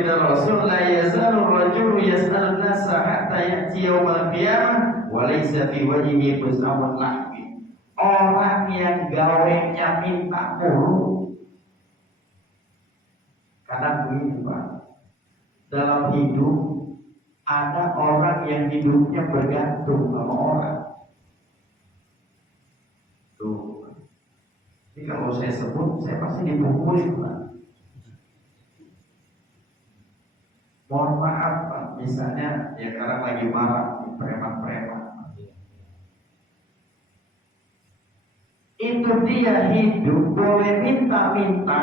baginda Rasul, la yazalu rajulu yas'alun nasa hatta ya'ti yaumal qiyamah wa laysa fi wajhihi busawun lahmi. Orang yang gawenya minta mulu. Karena begini Pak, dalam hidup ada orang yang hidupnya bergantung sama orang. Tuh, ini kalau saya sebut, saya pasti dipukulin Pak. Mohon maaf Pak, misalnya ya karena lagi marah preman-preman. Itu dia hidup boleh minta-minta,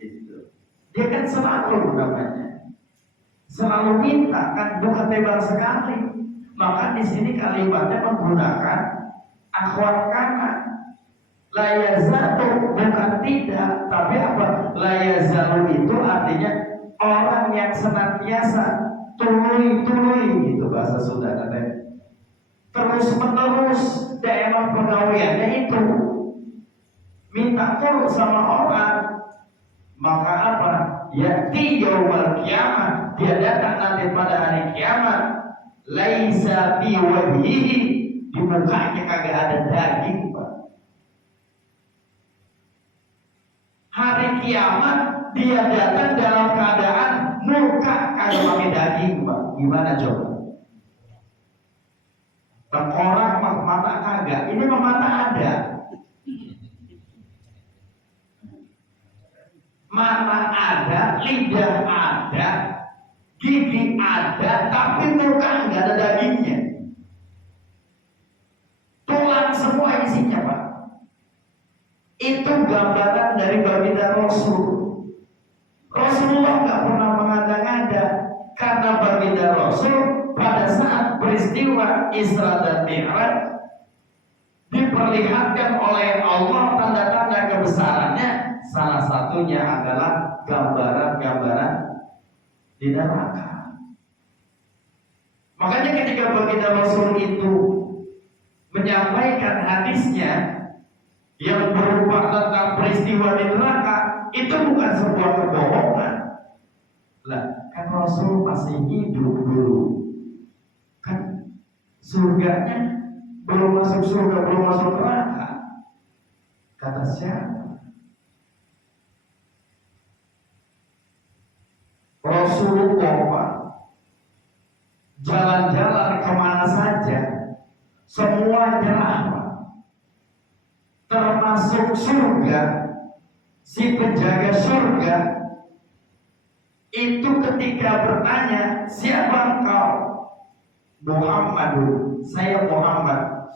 itu. Dia kan selalu namanya, selalu minta kan, bukan bebas sekali. Maka di sini kalimatnya menggunakan akhwat kana. La yazalu bukan tidak, tapi apa? La yazalu itu artinya orang yang senantiasa tului gitu bahasa Sunda katanya. Terus menerus dia emang pegawaiannya itu minta mulu sama orang. Maka apa? Ya'ti yaumal qiyamah, dia datang nanti pada hari kiamat. Laisa fi wajhihi, di mukanya kagak ada daging Pak. Hari kiamat dia datang dalam keadaan muka kagak pakai daging Pak. Gimana coba? Tengkorak mata kagak, ini mah mata ada. Mata ada, lidah ada, gigi ada, tapi muka nggak ada dagingnya. Tulang semua isinya Pak. Itu gambaran dari baginda Rasul. Rasulullah nggak pernah mengada-ngada, karena baginda Rasul pada saat peristiwa Isra dan Mi'raj diperlihatkan oleh Allah tanda-tanda kebesarannya. Salah satunya adalah gambaran-gambaran di neraka. Makanya ketika baginda Rasul itu menyampaikan hadisnya yang berupa tentang peristiwa di neraka, itu bukan sebuah kebohongan. Lah, kan Rasul masih hidup dulu. Kan surganya belum masuk surga, belum masuk neraka. Kata siapa? Rasulullah Pak, jalan-jalan kemana saja semua nyerah Pak, termasuk surga. Si penjaga surga itu ketika bertanya, siapa engkau? Muhammadun, saya Muhammad.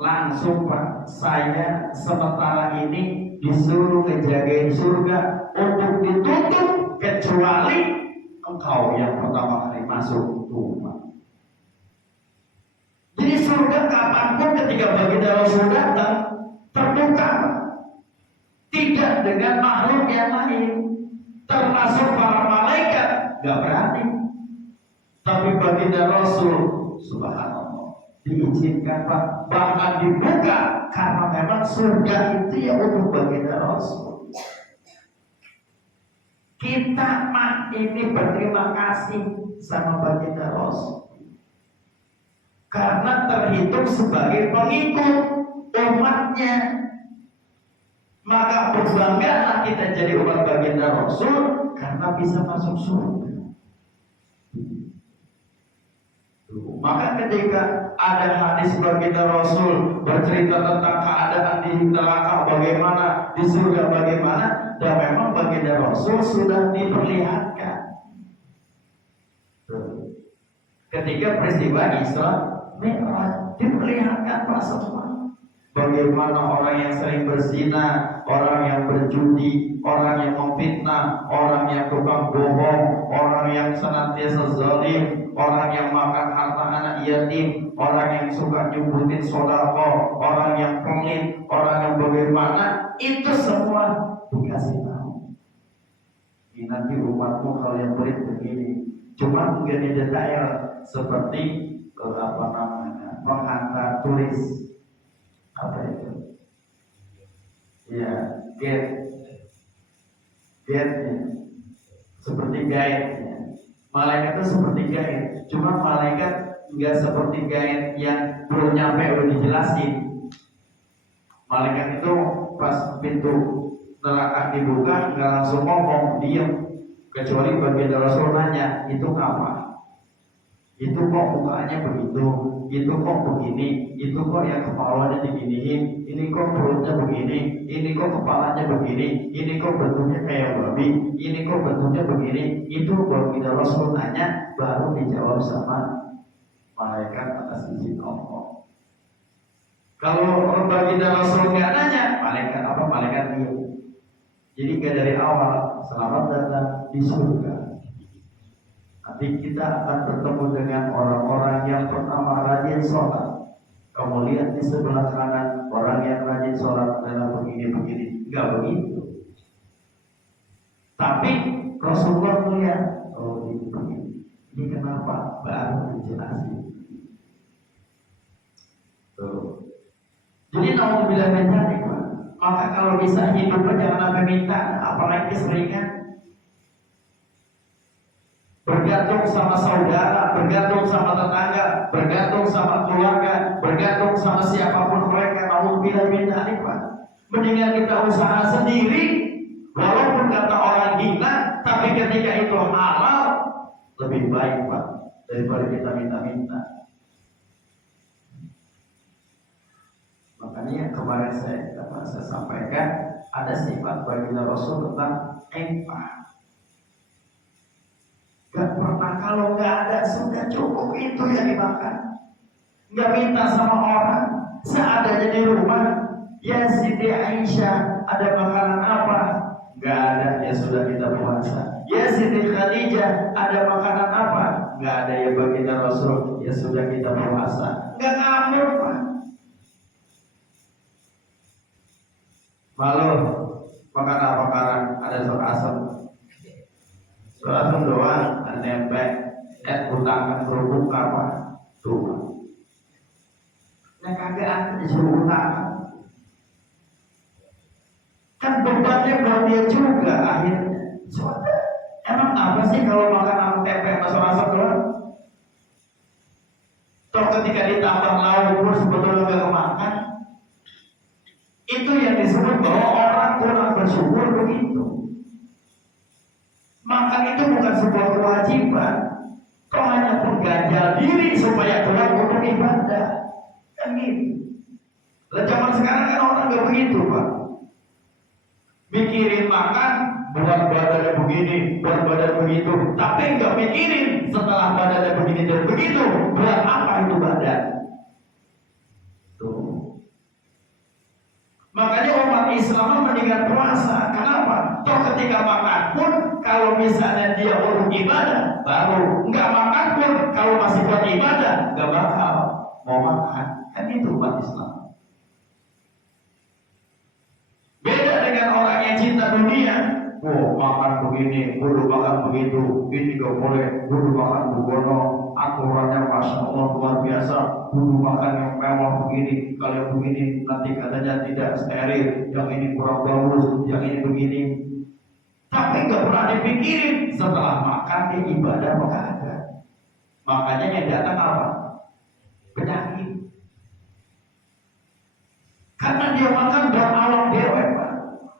Langsung Pak, saya sementara ini disuruh ngejagain surga untuk ditutup kecuali engkau yang pertama kali masuk rumah. Jadi surga kapanpun ketika baginda Rasul datang terbuka, tidak dengan makhluk yang lain, termasuk para malaikat gak berani. Tapi baginda Rasul, subhanallah, diizinkan Pak, bahkan dibuka karena memang surga itu ya untuk baginda Rasul. Kita mah ini berterima kasih sama baginda Rasul karena terhitung sebagai pengikut umatnya. Maka berbanggalah kita jadi umat baginda Rasul karena bisa masuk surga. Maka ketika ada hadis baginda Rasul bercerita tentang keadaan di neraka bagaimana, di surga bagaimana, dan memang baginda Rasul sudah diperlihatkan ketika peristiwa Isra Mi'raj, diperlihatkan Pak semua. Bagaimana orang yang sering berzina, orang yang berjudi, orang yang memfitnah, orang yang tukang bohong, orang yang senantiasa zalim, orang yang makan harta anak yatim, orang yang suka nyebutin sedekah, orang yang pelit, orang yang bagaimana, itu semua dikasih tahu. Ini nanti umatmu kalau yang pelit begini, cuma mungkin di detail seperti penghantar turis. Apa itu? Ya, gate-nya. seperti guide. Malaikat itu seperti guide, cuma malaikat nggak seperti guide yang belum nyampe udah dijelasin. Malaikat itu pas pintu neraka dibuka nggak langsung ngomong, diam. Kecuali baginda Rasul nanya, itu kapan? Itu kok mukanya begitu? Itu kok begini? Itu kok yang kepalanya diginiin? Ini kok perutnya begini? Ini kok kepalanya begini? Ini kok bentuknya kayak babi? Ini kok bentuknya begini? Itu baginda Rasul nanya, baru dijawab sama malaikat atas izin Allah. Kalau baginda Rasul nggak nanya, malaikat apa? Malaikat diam. Jadi gak dari awal, selamat datang di surga. Nanti kita akan bertemu dengan orang-orang yang pertama rajin sholat. Kamu lihat di sebelah kanan, orang yang rajin sholat adalah begini-begini. Gak begitu. Tapi Rasulullah melihat, oh ini begini. Ini kenapa? Baru dijelasin. Tuh. Jadi naudzubillah min dzalik. Maka kalau bisa hidupnya jangan sampai minta, apalagi keseringan bergantung sama saudara, bergantung sama tetangga, bergantung sama keluarga, bergantung sama siapapun mereka. Naudzubillah min dzalik, Pak. Mendingan kita usaha sendiri, walaupun kata orang gila, tapi ketika itu halal lebih baik, Pak, daripada kita minta-minta. Makanya kemarin saya sampaikan ada sifat baginda Rasul tentang empah. Gak pernah, kalau gak ada sudah cukup itu yang dimakan. Gak minta sama orang, seadanya di rumah. Ya Siti Aisyah ada makanan apa? Gak ada, ya sudah kita puasa. Ya Siti Khadijah ada makanan apa? Gak ada, ya baginda Rasul, ya sudah kita puasa. Gak ngambil, Pak. Malu makan apa sekarang? Ada sup asam. Sup asam doang, ada nempel, utangan kerupuk apa? Tuh. Yang kagak disuruh utangan. Kan bebannya buat dia juga akhirnya. Soalnya emang apa sih kalau makan sama tempe masuk asam doang? Toh ketika ditambah lauk pun sebetulnya gak kemakan. Itu yang disebut bahwa orang kurang bersyukur begitu. Makan itu bukan sebuah kewajiban. Kau hanya mengganjal diri supaya keluar untuk ibadah. Kan gitu. Lah zaman sekarang kan orang gak begitu, Pak. Mikirin makan, buat badannya begini, buat badan begitu. Tapi gak mikirin setelah badannya begini dan begitu, buat apa itu badan. Tuh. Makanya umat Islam mendingan puasa. Kenapa? Toh ketika makan pun, kalau misalnya dia urut ibadah, baru. Enggak makan pun, kalau masih buat ibadah, enggak bakal mau makan. Kan itu umat Islam. Beda dengan orang yang cinta dunia. Oh, makan begini, kudu makan begitu, ini gak boleh, kudu makan begono, aturannya Masya Allah luar biasa, kudu makan yang mewah begini, kalau yang begini nanti katanya tidak steril, yang ini kurang bagus, yang ini begini. Tapi gak pernah dipikirin setelah makan dia ibadah apa kagak. Makanya yang datang apa? Penyakit. Karena dia makan buat awak dewek, Pak.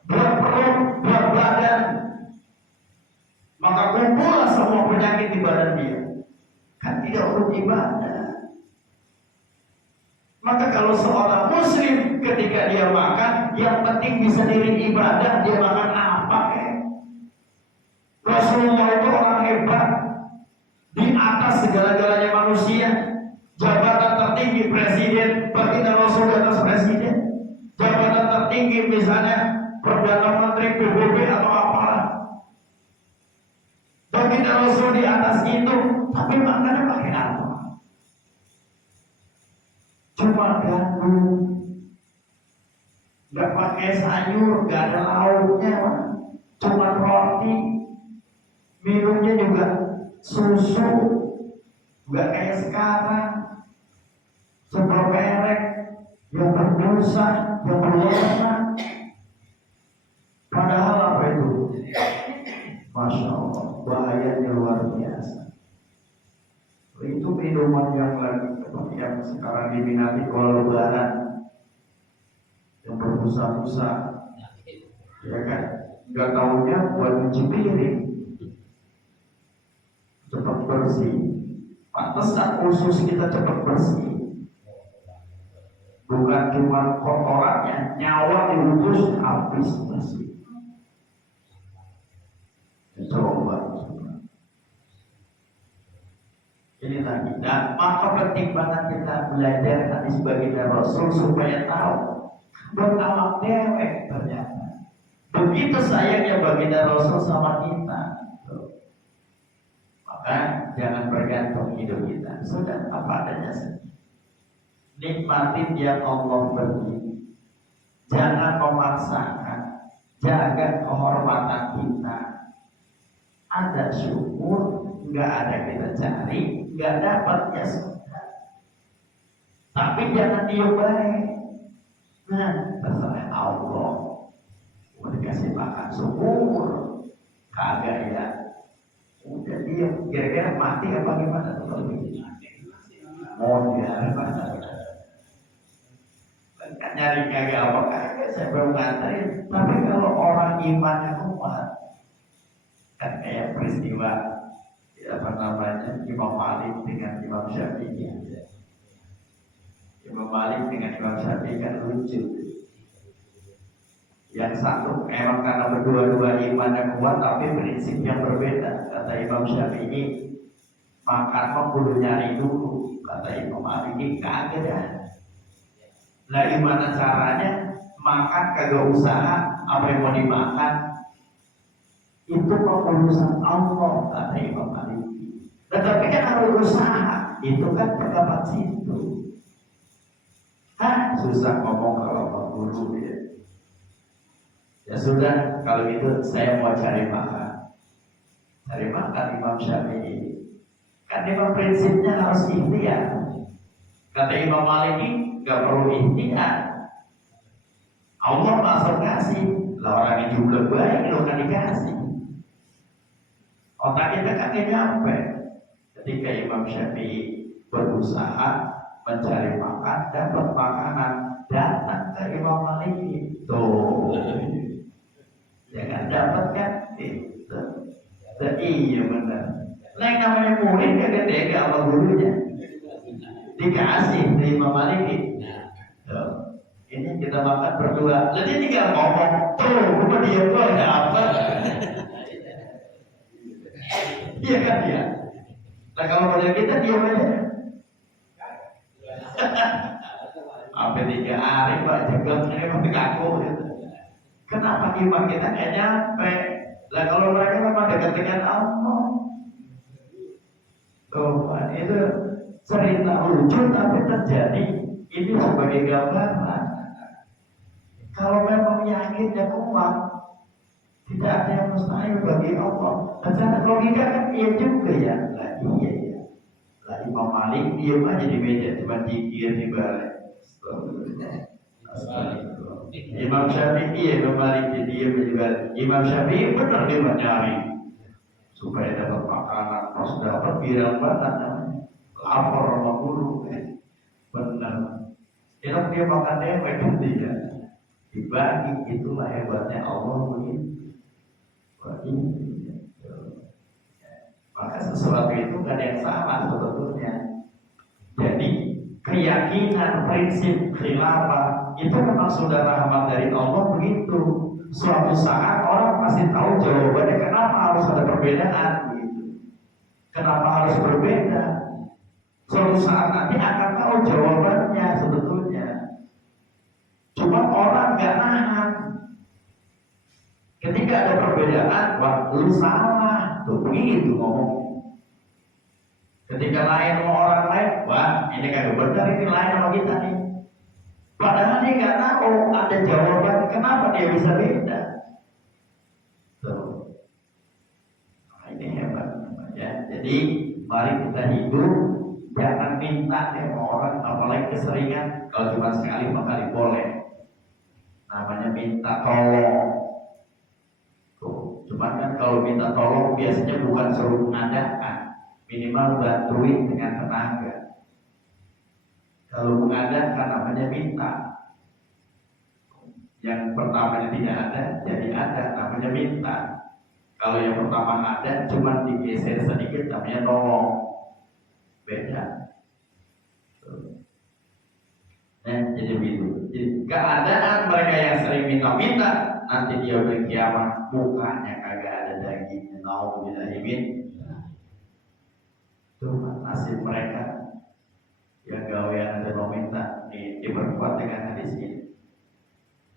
Buat perut, buat badan. Maka kumpullah semua penyakit di badan dia. Kan tidak urut ibadah. Maka kalau seorang muslim ketika dia makan, yang penting bisa diri ibadah, dia makan apa Rasulullah itu orang hebat, di atas segala-galanya manusia. Jabatan tertinggi presiden, baginda Rasul di atas presiden. Jabatan tertinggi misalnya Perdana Menteri PBB atau apa. Baginda Rasul di atas itu, tapi makannya pakai apa? Cuma gandum, nggak pakai sayur, nggak ada lauknya, cuma roti. Minumnya juga susu, nggak kayak sekarang. Sebuah merek yang berdosa, yang berwarna. Padahal apa itu? Masya Allah. minuman yang lagi yang sekarang diminati kalau lebaran yang berbusa-busa, ya kan? Nggak tahunya buat cuci piring, cepat bersih. Pantesan usus kita cepat bersih. Bukan cuma kotorannya, nyawa di usus habis bersih. Coba. Ini lagi. Dan maka penting banget kita belajar hadis baginda Rasul supaya tahu bertawak dewek ternyata. Begitu sayangnya baginda Rasul sama kita. Maka jangan bergantung hidup kita. Sudah apa adanya saja. Nikmatin yang Allah beri. Jangan memaksakan. Jaga kehormatan kita. Ada syukur, nggak ada kita cari, nggak dapat ya sudah. Tapi jangan diem baik. Nah, terserah Allah. Mau dikasih makan syukur, kagak ya. Udah diem, kira-kira mati apa gimana? Mau dia kan nyari kagak apa kagak, saya belum nganterin. Tapi kalau orang imannya kuat, kan kayak peristiwa apa namanya Imam Malik dengan Imam Syafi'i. Imam Malik dengan Imam Syafi'i kan lucu. Yang satu emang karena berdua-dua imannya kuat tapi prinsip yang berbeda. Kata Imam Syafi'i, makan mah kudu nyari dulu. Kata Imam Malik, kagak dah. Lah gimana caranya? Makan kagak usaha, apa yang mau dimakan itu urusan Allah, kata Imam Malik. Tetapi kan harus usaha, itu kan pendapat situ. Susah ngomong kalau Pak Guru ya. Ya sudah, kalau gitu saya mau cari makan. Cari makan Imam Syafi'i. Kan memang prinsipnya harus ikhtiar. Kata Imam Malik, gak perlu ikhtiar. Allah langsung kasih. Lah orang yang jumlah baik lo kan dikasih. Otak kita kan gak nyampe. Ketika Imam Syafi'i berusaha mencari makan, dapat makanan, datang ke Imam Malik itu. Jangan dapat kan? Itu. Iya benar. Nah yang namanya murid gak tega sama gurunya. Dikasih ke Imam Malik. Ini kita makan berdua. Jadi tinggal ngomong, tuh, dia tuh ada apa? Iya kan ya. Nah kalau pada kita diam aja. Sampai 3 hari Pak jeblok ini masih kaku gitu. Kenapa iman kita nggak nyampe? Lah kalau mereka memang dekat dengan Allah. Tuh, itu cerita lucu tapi terjadi. Ini sebagai gambaran. Kalau memang yakinnya kuat, tidak ada yang mustahil bagi Allah. Secara logika kan iya juga ya. Lah iya ya. Lah Imam Malik diam aja di meja, cuma zikir di balik. Imam Syafi'i Imam Malik diam juga. Imam Syafi'i benar dia mencari supaya dapat makanan, pas dapat bilang banget namanya. Lapor sama guru, benar. Dia makan dewek dia. Dibagi, itulah hebatnya Allah begitu. Maka sesuatu itu gak ada yang salah sebetulnya. Jadi keyakinan prinsip khilafah itu memang sudah rahmat dari Allah begitu. Suatu saat orang pasti tahu jawabannya kenapa harus ada perbedaan begitu. Kenapa harus berbeda? Suatu saat nanti akan tahu jawabannya sebetulnya. Cuma orang gak nahan. Ketika ada perbedaan, wah lu salah, tuh begitu ngomong. Ketika lain sama orang lain, wah ini kagak benar, ini lain sama kita nih. Padahal dia nggak tahu ada jawaban kenapa dia bisa beda. Tuh, nah, ini hebat ya. Jadi mari kita hidup, jangan minta sama orang, apalagi keseringan. Kalau cuma sekali 4 kali boleh. Namanya minta tolong. Tuh, cuman kan kalau minta tolong biasanya bukan suruh mengadakan, minimal bantuin dengan tenaga. Kalau mengadakan namanya minta. Yang pertamanya tidak ada, jadi ada, namanya minta. Kalau yang pertama ada, cuma digeser sedikit, namanya nolong. Beda. Jadi begitu. Jadi keadaan mereka yang sering minta-minta, nanti dia udah kiamat, mukanya kagak ada dagingnya. Nauzubillahimin. Itu nasib mereka yang gawean ada meminta diperkuat dengan hadis ini.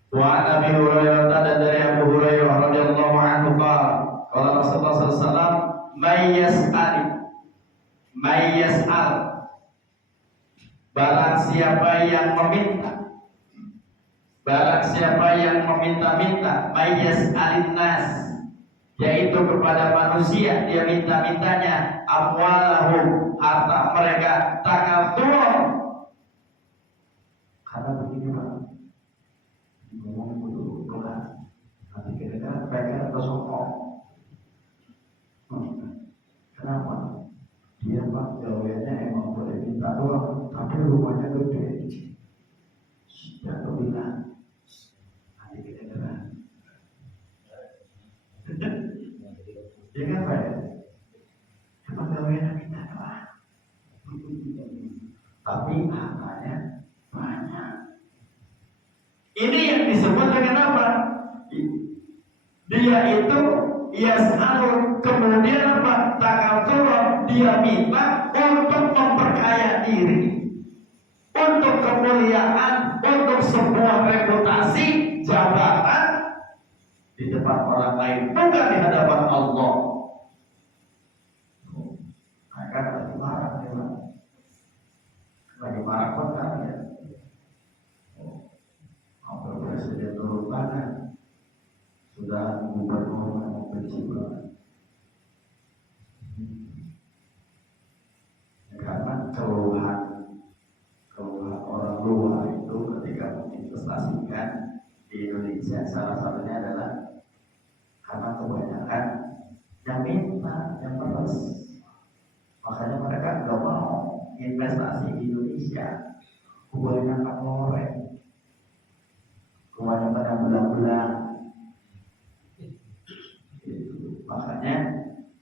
Wa Nabi Hurairah, dan dari Abu Hurairah radhiyallahu anhu qala Rasulullah sallallahu alaihi wasallam may yas'al barang siapa yang meminta may yas'alin nas, yaitu kepada manusia dia minta-mintanya amwalahum, harta mereka, takatsur. Karena begini Pak, ngomong dulu pelan, nanti kira-kira mereka tersokong. Kenapa? Dia Pak gaweannya emang boleh minta doang, tapi rumahnya gede. Sudah bilang, nanti kira-kira. Dia kan Pak, emang gaweannya minta doang, tapi hartanya banyak. Ini yang disebut dengan apa? Dia itu yas'alun, kemudian apa? Takatsur, dia minta untuk memperkaya diri, untuk kemuliaan, untuk sebuah reputasi, jabatan di depan orang lain, bukan di hadapan Allah. Akan lagi marah ya, lagi marah kok kan ya. Apa presiden turun tangan, sudah gubernur mau benci banget. Karena keluhan orang luar itu ketika menginvestasikan di Indonesia, salah satunya adalah karena kebanyakan yang minta, yang peres. Makanya mereka nggak mau investasi di Indonesia. Kebanyakan loreng, kebanyakan yang belang-belang. Makanya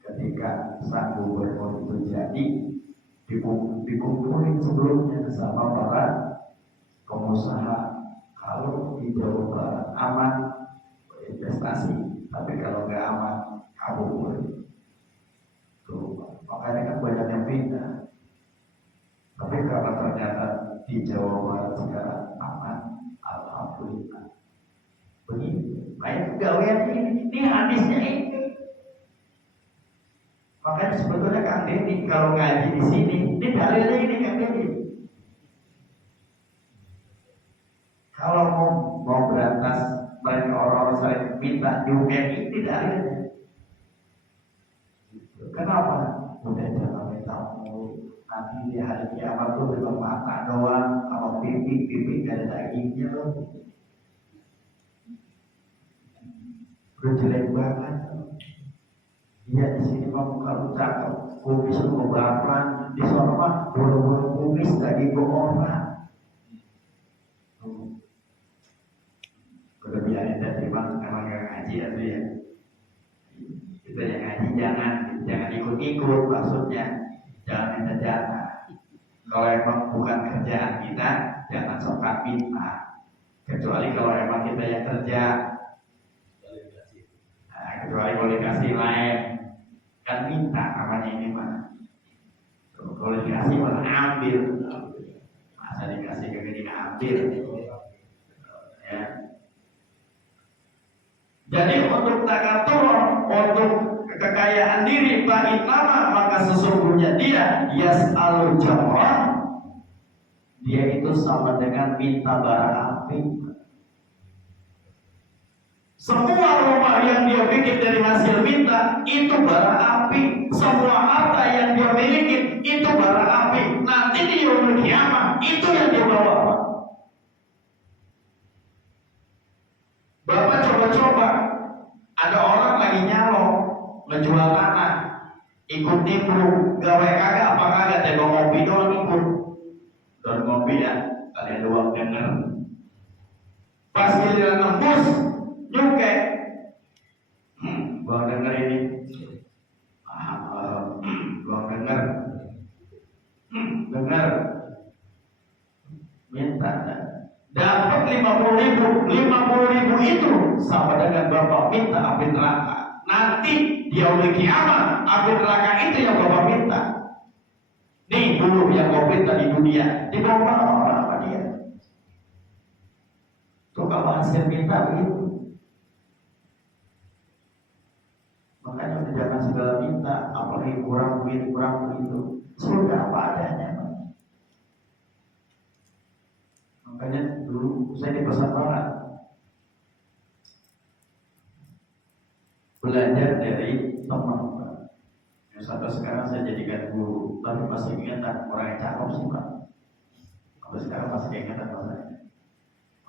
ketika sang gubernur itu jadi dikumpulin sebelumnya sama para pengusaha. Kalau di Jawa Barat aman investasi, tapi kalau nggak aman kabur. Tuh, makanya kan banyak yang pindah. Tapi karena ternyata di Jawa Barat sekarang aman, alhamdulillah. Begitu. Kayak gawean ini hadisnya ini. Makanya sebetulnya Kang Deddy kalau ngaji di sini, ini dalilnya ini Kang Deddy. Kalau mau berantas mereka orang-orang sering minta di UMI, ini dalilnya. Kenapa? Udah jangan minta mulu. Nanti di hari kiamat tuh cuma mata doang, sama pipi gak ada dagingnya loh. Udah jelek banget. Iya di sini mah muka lu cakep, kumis lu ngebapran, di sana mah bulu-bulu kumis lagi orang. Kelebihan tadi bang, emang gak ngaji itu ya. Kita yang ngaji jangan ikut-ikut, maksudnya jangan minta jatah. Kalau emang bukan kerjaan kita, jangan sokat minta. Kecuali kalau emang kita yang kerja, kecuali boleh kasih lain. Kan minta namanya ini mah. Kalau dikasih malah ambil. Masa dikasih ke gini ambil. Ya. Jadi untuk takatur, untuk kekayaan diri, bagi nama maka sesungguhnya dia yas'alul jamrah. Dia itu sama dengan minta bara api. Semua rumah yang dia bikin dari hasil minta itu bara api. Semua harta yang dia miliki itu bara api. Nanti di yaumul kiamat itu yang dia bawa. Bapak coba-coba, ada orang lagi nyalong ngejual tanah, ikut nimbrung, gawe kagak apa kagak, teh ngopi doang ikut. Dan ngopi ya, kalian doang denger. Pas giliran nembus, nyuke, gua denger ini, gua denger, denger, minta, dapat 50.000 itu sama dengan bapak minta api neraka. Nanti di yaumul kiamat api neraka itu yang bapak minta. Nih dulu yang kau minta di dunia, dibawa orang apa dia? Tuh kalau hasil minta begitu. Makanya udah jangan segala minta, apalagi kurang duit, kurang begitu. Sudah apa adanya. Makanya dulu saya di pasar barat belajar dari teman. Yang sampai sekarang saya jadikan guru, tapi masih ingat orang yang cakep sih Pak. Sampai sekarang masih ingatan saya.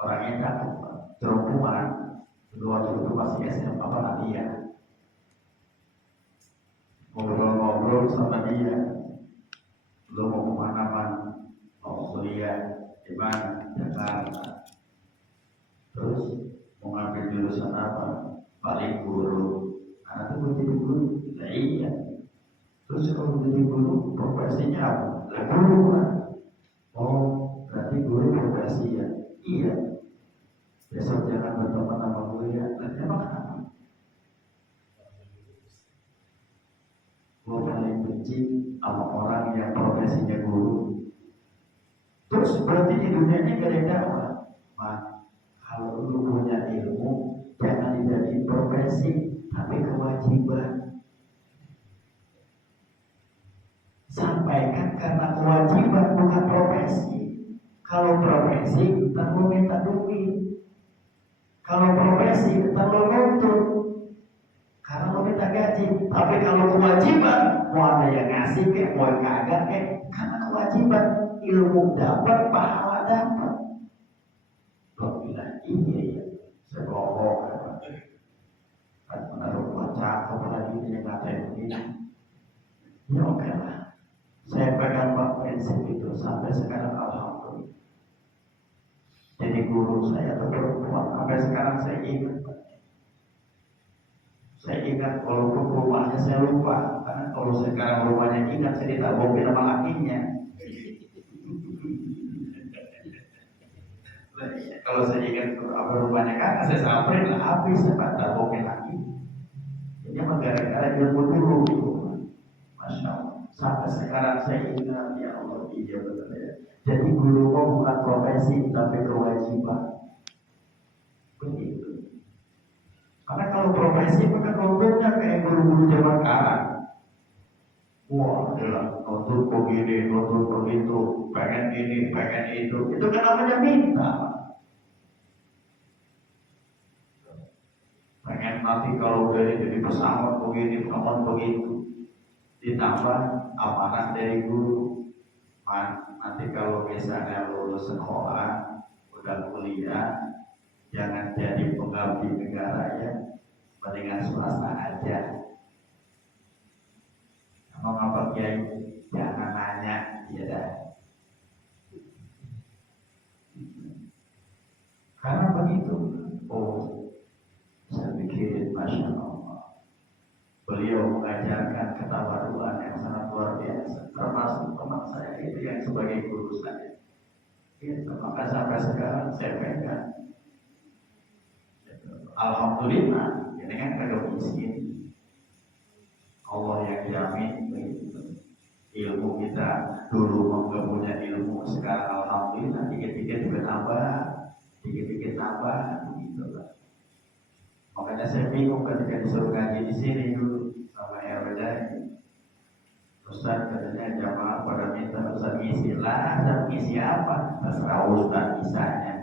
Orang yang cakep, jerumuan, waktu itu masih SMA apa dia. Ngobrol-ngobrol sama dia, lo mau kemana-mana, mau kuliah di mana, Jakarta. Terus mau ngambil jurusan apa? Paling guru. Anak itu jadi guru, nah, iya. Terus kalau jadi guru, profesinya apa? Lah guru lah. Oh, berarti guru profesi ya? Iya. Besok jangan berteman sama gue ya. Lah emang kenapa? Gue paling benci sama orang yang profesinya guru. Terus berarti di dunia ini gak ada dakwah. Mak, kalau lu punya ilmu, jangan dijadiin profesi, tapi kewajiban. Sampaikan karena kewajiban bukan profesi. Kalau profesi kita mau minta duit. Kalau profesi kita mau nuntut karena mau minta gaji. Tapi kalau kewajiban mau ada yang ngasih kayak mau kagak kayak karena kewajiban, ilmu dapat, pahala dapat. Lo bilang iya ya, saya bohong kan menaruh wajah apalagi dia ngatain begini. Ya oke lah. Saya pegang prinsip itu sampai sekarang alhamdulillah. Jadi guru saya itu perempuan, sampai sekarang saya ingat. Saya ingat walaupun rumahnya saya lupa, karena kalau sekarang rumahnya ingat saya ditabokin sama lakinya. Kalau saya ingat apa rumahnya kan, saya samperin lah habis saya tabokin lagi. Jadi emang gara-gara ilmu dulu gitu. Masya Allah. Sampai sekarang saya ingat, ya Allah, iya betul ya. Jadi guru bukan profesi tapi kewajiban. Begitu. Karena kalau profesi maka nuntutnya kayak guru-guru zaman sekarang. Wah, adalah nuntut begini, nuntut begitu, pengen ini, pengen itu. Itu kan namanya minta. Pengen nanti kalau dari jadi pesawat begini, pesawat begitu. Ditambah amanah dari guru. Nanti kalau misalnya lulus sekolah, udah kuliah, jangan jadi pengabdi negara ya, mendingan swasta aja. Mau ngapa kiai? Jangan nanya, ya dah. Karena begitu. Oh, saya pikirin, masya Allah. Beliau mengajarkan ketawaduan yang sangat luar biasa, termasuk teman saya itu yang sebagai guru saya. Itu maka sampai sekarang saya pegang. Alhamdulillah, ini kan kagak miskin. Allah yang jamin ilmu kita dulu nggak punya ilmu, sekarang alhamdulillah dikit-dikit juga nambah, dikit-dikit nambah, gitu lah. Makanya saya bingung ketika disuruh ngaji di sini dulu sama RWD. Ustaz katanya jamaah pada minta Ustaz ngisi lah, Ustaz ngisi apa? Terserah Ustaz misalnya.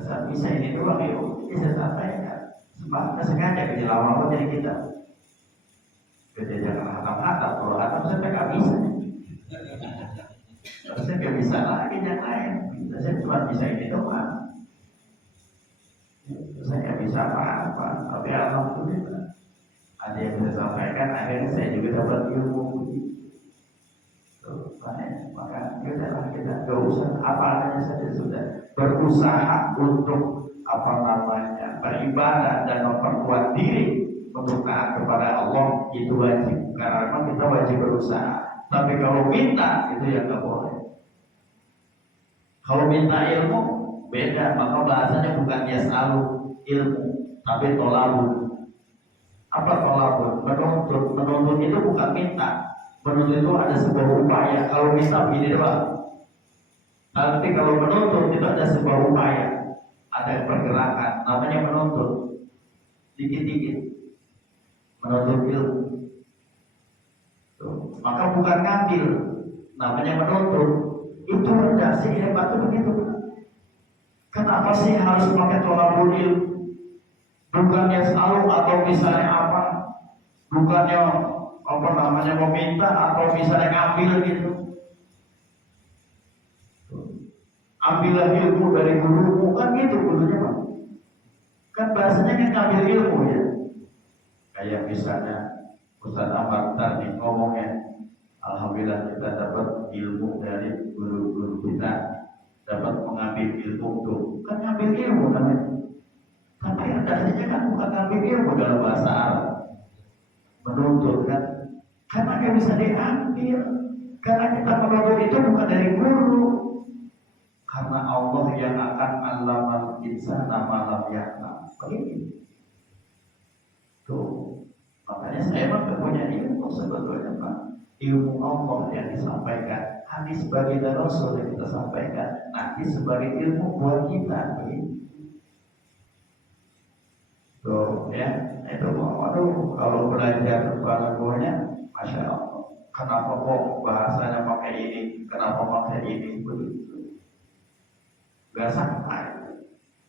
Ustaz bisa ini doang yuk, ini saya sampaikan. Sebab sengaja kejelawan jadi kita. Kerja jangan hatam-hatam, kalau hatam saya nggak bisa. Saya nggak bisa lagi yang lain. Saya cuma bisa ini doang. Saya nggak bisa apa-apa, tapi alhamdulillah ada yang saya sampaikan, akhirnya saya juga dapat ilmu. Tuh, maka yaudahlah kita gak usah apa adanya saja sudah berusaha untuk apa namanya beribadah dan memperkuat diri untuk taat kepada Allah itu wajib karena memang kita wajib berusaha. Tapi kalau minta itu yang gak boleh. Kalau minta ilmu beda, maka bahasanya bukan yas'alu ilmu tapi tolabun. Apa tolabun? Menuntut. Menuntut itu bukan minta. Menuntut itu ada sebuah upaya. Kalau minta begini doang. Tapi kalau menuntut itu ada sebuah upaya. Ada pergerakan. Namanya menuntut. Dikit-dikit. Menuntut ilmu. Tuh. Maka bukan ngambil. Namanya menuntut. Itu rendah sih hebat itu begitu. Kenapa sih harus pakai tolabun ilmu? Bukannya selalu atau misalnya apa? Bukannya apa namanya meminta atau misalnya ngambil gitu. Ambillah ilmu dari gurumu kan gitu gurunya Pak. Kan bahasanya kan ngambil ilmu ya. Kayak misalnya Ustaz Ahmad tadi ngomongnya, alhamdulillah kita dapat ilmu dari guru-guru kita, dapat mengambil ilmu tuh. Kan ngambil ilmu namanya. Tapi dasarnya kan bukan ngambil ilmu dalam bahasa Arab. Menuntut kan. Karena gak bisa diambil. Karena kita menuntut itu bukan dari guru. Karena Allah yang akan allamal insana ma lam ya'lam. Begini. Tuh. Makanya saya mah punya ilmu sebetulnya Pak. Ilmu Allah yang disampaikan. Hadis baginda Rasul yang kita sampaikan. Nanti sebagai ilmu buat kita. Begini. Tuh ya. Itu waduh kalau belajar bahasa buahnya Masya Allah. Kenapa kok bahasanya pakai ini? Kenapa pakai ini? Begitu. Gak sampai.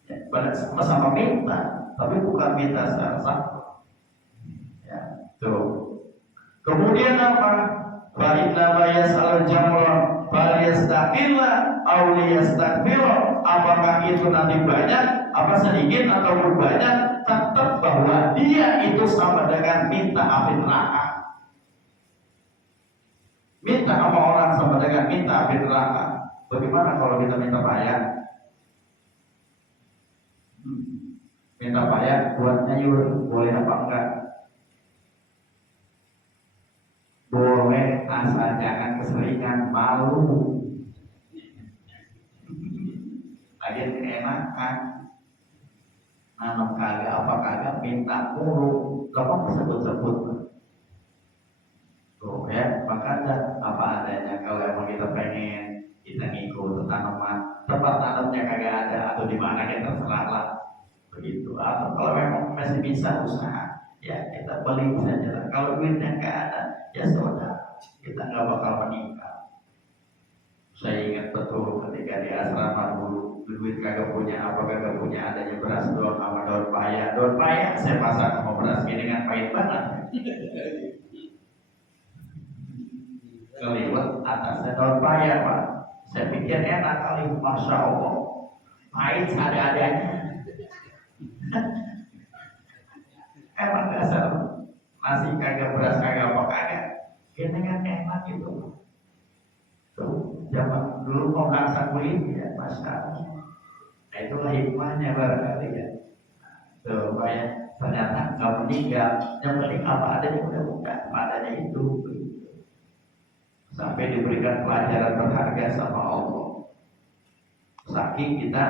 Ya, sama-sama minta, tapi bukan minta secara sama. Ya, tuh. Kemudian apa? Fa'inna ma yas'al jamra falyastaqilla aw liyastakbira. Apakah itu nanti banyak, apa sedikit ataupun banyak, tetap bahwa dia itu sama dengan minta api neraka. Minta sama orang sama dengan minta api neraka. Bagaimana kalau kita minta payah? Minta payah buat nyayur, boleh apa enggak? Boleh, asal jangan keseringan, malu. Lagi keenakan. Nanam kagak apa kagak minta mulu, gampang sebut-sebut. Tuh ya, maka ada apa adanya. Kalau emang kita pengen kita ngikut tanaman, tempat tanamnya kagak ada atau di mana kita terserah lah. Begitu. Atau kalau memang masih bisa usaha, ya kita beli saja lah. Kalau duitnya nggak ada, ya sudah, kita nggak bakal menikah. Saya ingat betul ketika di asrama dulu, duit kagak punya apa kagak punya, adanya beras doang sama daun paya. Daun paya saya masak sama beras gini kan pahit banget. Keliwat atasnya daun paya Pak. Saya pikir enak kali, Masya Allah. Pahit ada-adanya. Emang dasar nasi kagak beras kagak apa kagak. Ini kan enak gitu. Tuh, zaman dulu mau rasa kulit ya, Masya Allah. Nah itulah hikmahnya barangkali ya. Tuh, kayak ternyata nggak meninggal. Yang penting apa adanya mudah-mudahan apa adanya itu. Sampai diberikan pelajaran berharga sama Allah. Saking kita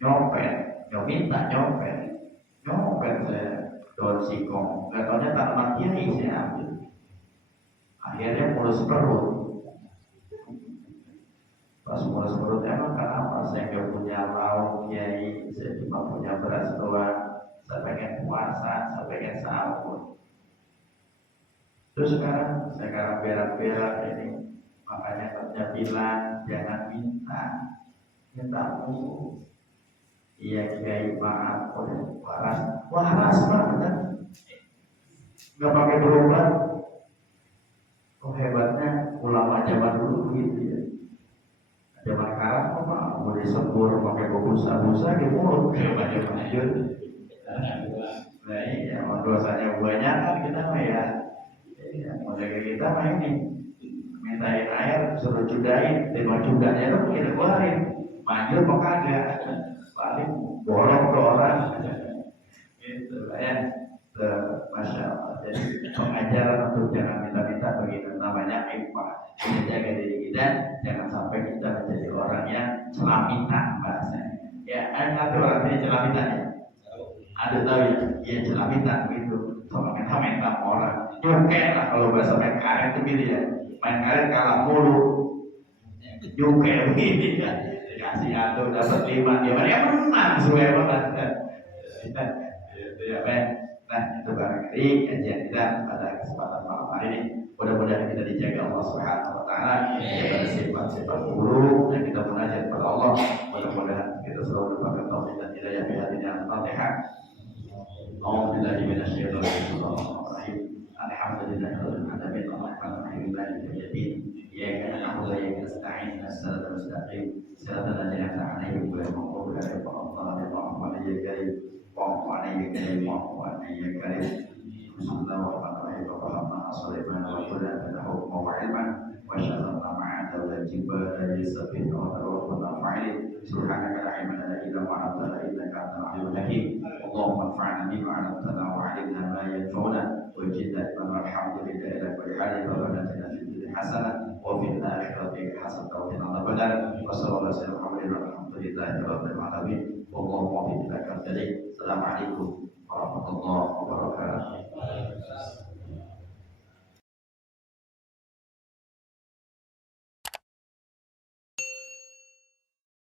nyopet, minta nyopet saya daun singkong. Gak taunya tanaman kiai saya ambil. Akhirnya mulus perut. Pas mulus perut emang kenapa saya gak punya lauk kiai, saya cuma punya beras doang. Saya pengen puasa, saya pengen sahur. Terus sekarang berak-berak ini. Makanya kerja bilang jangan minta mulu. Iya kiai maaf, waras banget. Nggak pakai berobat. Oh hebatnya ulama zaman dulu begitu ya. Zaman sekarang apa? Mau disembur pakai busa-busa di mulut. Nah iya, Kalau dosanya banyak kan kita mah ya, model kita mah ini mintain air suruh judain, terima judanya itu kita keluarin, manjur mau kagak, paling bolong ke orang, gitu ya. Masya Allah. Jadi pengajaran untuk jangan minta-minta begitu namanya iffah. Kita jaga diri kita, jangan sampai kita menjadi orang yang celamitan bahasanya. Ya, ada orang ini celamitan ya. Ada tahu ya, ya celamitan begitu. Sama main sama orang. Juga lah kalau bahasa main karet itu gitu ya. Main karet kalah mulu. Juga begini ya. Dikasih satu dapat 5, dia menang sesuai banget. Itu ya, Ben. Nah, itu barangkali kajian kita pada kesempatan malam hari ini. Mudah-mudahan kita dijaga Allah Subhanahu wa taala dari sifat-sifat buruk dan kita munajat kepada Allah. Mudah-mudahan kita selalu dapat taufik dan hidayah di hatinya. Al-Fatihah. A'udzubillahi minasyaitonir rajim. Alhamdulillahirabbil alamin. Arrahmanirrahim. Maliki yaumiddin. Iyyaka na'budu wa iyyaka nasta'in. Ihdinas mustaqim. Shiratal ladzina an'amta 'alaihim ghairil maghdubi 'alaihim waladdallin. Allahumma karim. وعليك كريم وعليك كريم بسم الله الرحمن الرحيم وفهمنا صليبنا وكلا تدعوكم وعلما وشغلنا مع دولة الجبال يستفيد وتوفنا فعلي سبحانك لا علم لنا إلا ما علمتنا إنك أنت العليم الحكيم اللهم انفعنا بما علمتنا وعلمنا ما ينفعنا وجدنا من الحمد لله إلى كل حال ربنا آتنا في الدنيا حسنة وفي الآخرة حسنة وقنا عذاب النار وصلى الله على سيدنا محمد والحمد لله رب العالمين والله موفق إلى كم. Assalamualaikum